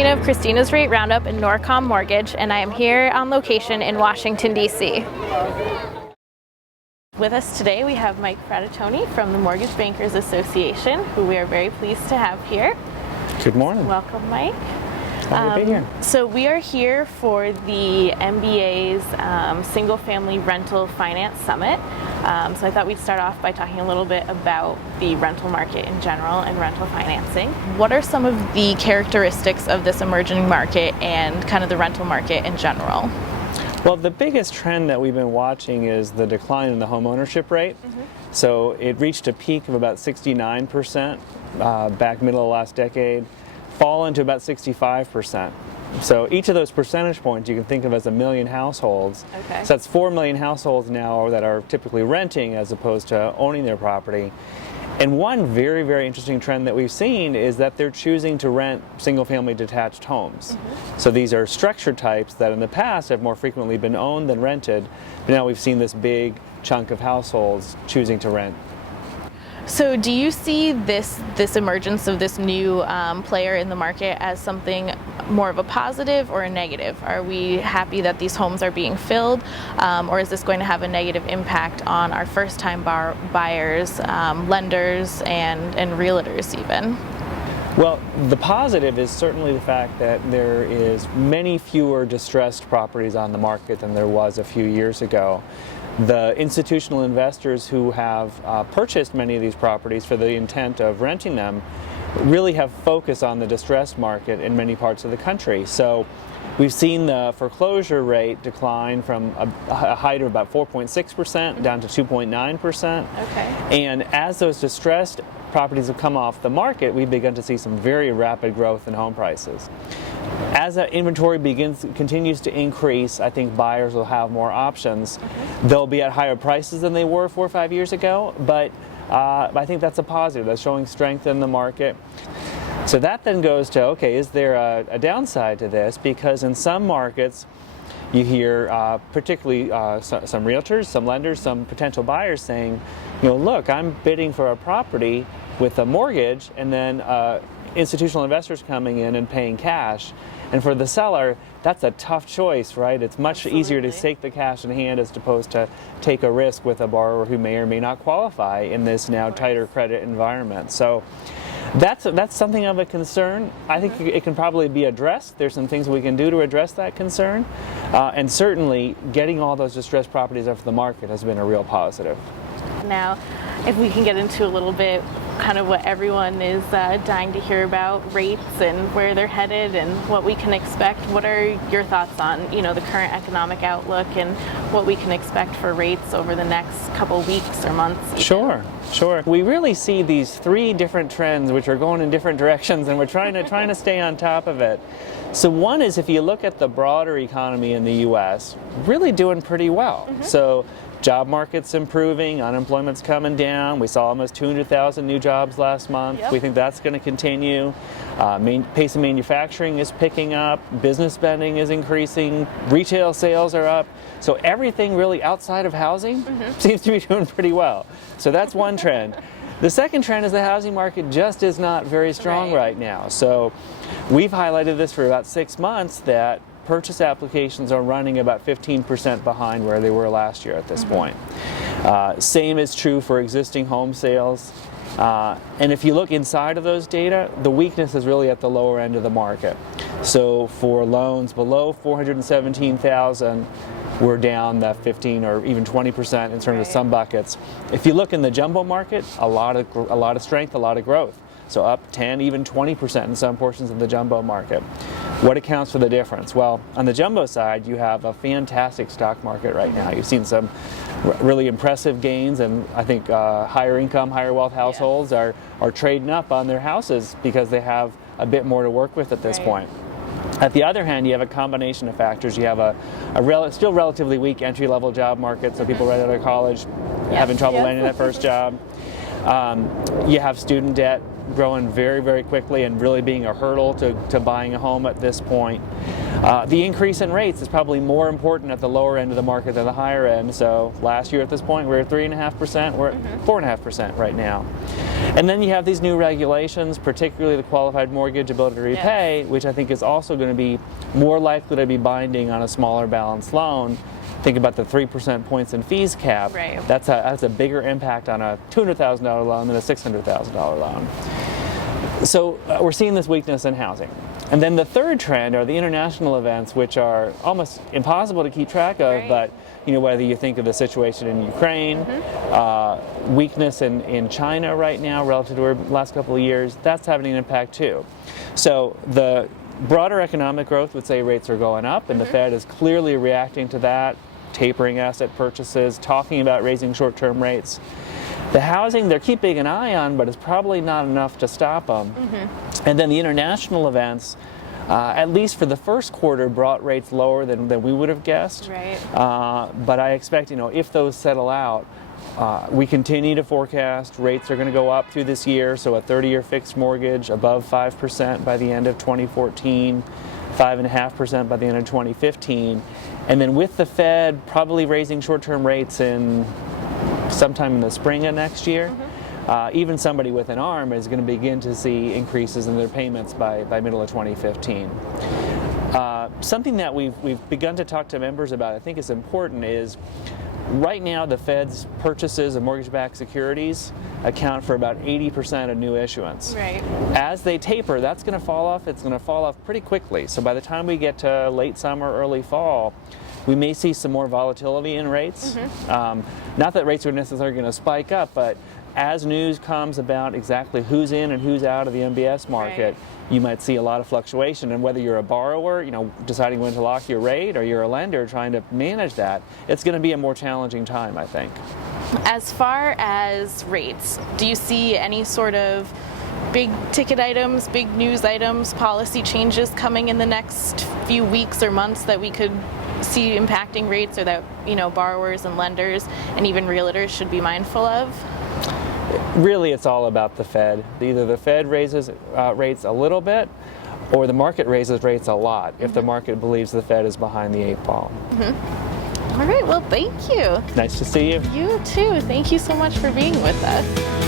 Christina of Christina's Rate Roundup and Norcom Mortgage, and I am here on location in Washington, D.C. With us today we have Mike Fratantoni from the Mortgage Bankers Association, who we are very pleased to have here. Good morning. Welcome, Mike. Happy to be here. So we are here for the MBA's Single Family Rental Finance Summit. So I thought we'd start off by talking a little bit about the rental market in general and rental financing. What are some of the characteristics of this emerging market and kind of the rental market in general? Well, the biggest trend that we've been watching is the decline in the home ownership rate. So it reached a peak of about 69% back middle of last decade, fallen to about 65%. So each of those percentage points you can think of as 1 million households. Okay. So that's 4 million households now that are typically renting as opposed to owning their property. And one very, very interesting trend that we've seen is that they're choosing to rent single-family detached homes. So these are structure types that in the past have more frequently been owned than rented, but now we've seen this big chunk of households choosing to rent. So do you see this emergence of this new player in the market as something more of a positive or a negative? Are we happy that these homes are being filled, or is this going to have a negative impact on our first-time buyers, lenders, and realtors even? Well, the positive is certainly the fact that there is many fewer distressed properties on the market than there was a few years ago. The institutional investors who have purchased many of these properties for the intent of renting them really have focused on the distressed market in many parts of the country. So we've seen the foreclosure rate decline from a height of about 4.6% down to 2.9%. Okay. And as those distressed properties have come off the market, we've begun to see some very rapid growth in home prices. As that inventory continues to increase, I think buyers will have more options. They'll be at higher prices than they were 4 or 5 years ago, but I think that's a positive. That's showing strength in the market. So that then goes to, okay, is there a downside to this? Because in some markets, you hear particularly some realtors, some lenders, some potential buyers saying, look, I'm bidding for a property with a mortgage, and then institutional investors coming in and paying cash. And for the seller, that's a tough choice, right? It's much easier to take the cash in hand as opposed to take a risk with a borrower who may or may not qualify in this now tighter credit environment. So that's something of a concern. I think it can probably be addressed. There's some things we can do to address that concern. And certainly getting all those distressed properties off the market has been a real positive. Now, if we can get into a little bit kind of what everyone is dying to hear about, rates and where they're headed and what we can expect. What are your thoughts on, the current economic outlook and what we can expect for rates over the next couple weeks or months? Even? Sure. We really see these 3 different trends which are going in different directions, and we're trying to stay on top of it. So one is, if you look at the broader economy in the U.S., really doing pretty well. So job market's improving, unemployment's coming down. We saw almost 200,000 new jobs last month. Yep. We think that's going to continue. Pace of manufacturing is picking up. Business spending is increasing. Retail sales are up. So everything really outside of housing seems to be doing pretty well. So that's one trend. The second trend is the housing market just is not very strong right now. So we've highlighted this for about 6 months that purchase applications are running about 15% behind where they were last year at this point. Same is true for existing home sales. And if you look inside of those data, the weakness is really at the lower end of the market. So for loans below $417,000, we're down that 15 or even 20% in terms of some buckets. If you look in the jumbo market, a lot of strength, a lot of growth. So up 10, even 20% in some portions of the jumbo market. What accounts for the difference? Well, on the jumbo side, you have a fantastic stock market right now. You've seen some really impressive gains, and I think higher income, higher wealth households are trading up on their houses because they have a bit more to work with at this point. At the other hand, you have a combination of factors. You have a still relatively weak entry-level job market, so people right out of college having trouble landing that first job. You have student debt growing very, very quickly and really being a hurdle to buying a home at this point. The increase in rates is probably more important at the lower end of the market than the higher end. So last year at this point we were at 3.5%, we're at 4.5% right now. And then you have these new regulations, particularly the qualified mortgage ability to repay, which I think is also going to be more likely to be binding on a smaller balance loan. Think about the 3% points and fees cap. Right. That's a bigger impact on a $200,000 loan than a $600,000 loan. So we're seeing this weakness in housing. And then the third trend are the international events, which are almost impossible to keep track of, but whether you think of the situation in Ukraine, weakness in China right now relative to the last couple of years, that's having an impact too. So the broader economic growth would say rates are going up, and the Fed is clearly reacting to that, tapering asset purchases, talking about raising short-term rates. The housing, they're keeping an eye on, but it's probably not enough to stop them. And then the international events, at least for the first quarter, brought rates lower than we would have guessed. Right. But I expect, if those settle out, we continue to forecast rates are going to go up through this year. So a 30-year fixed mortgage above 5% by the end of 2014, 5.5% by the end of 2015. And then with the Fed probably raising short-term rates in sometime in the spring of next year, even somebody with an ARM is going to begin to see increases in their payments by middle of 2015. Something that we've begun to talk to members about, I think is important, is right now the Fed's purchases of mortgage-backed securities account for about 80% of new issuance. Right. As they taper, that's going to fall off. It's going to fall off pretty quickly. So by the time we get to late summer, early fall, we may see some more volatility in rates. Not that rates are necessarily going to spike up, but as news comes about exactly who's in and who's out of the MBS market, you might see a lot of fluctuation. And whether you're a borrower, deciding when to lock your rate, or you're a lender trying to manage that, it's going to be a more challenging time, I think. As far as rates, do you see any sort of big ticket items, big news items, policy changes coming in the next few weeks or months that we could see impacting rates, or that borrowers and lenders and even realtors should be mindful of? Really, it's all about the Fed. Either the Fed raises rates a little bit, or the market raises rates a lot if the market believes the Fed is behind the 8 ball. All right, well, thank you. Nice to see you. You too. Thank you so much for being with us.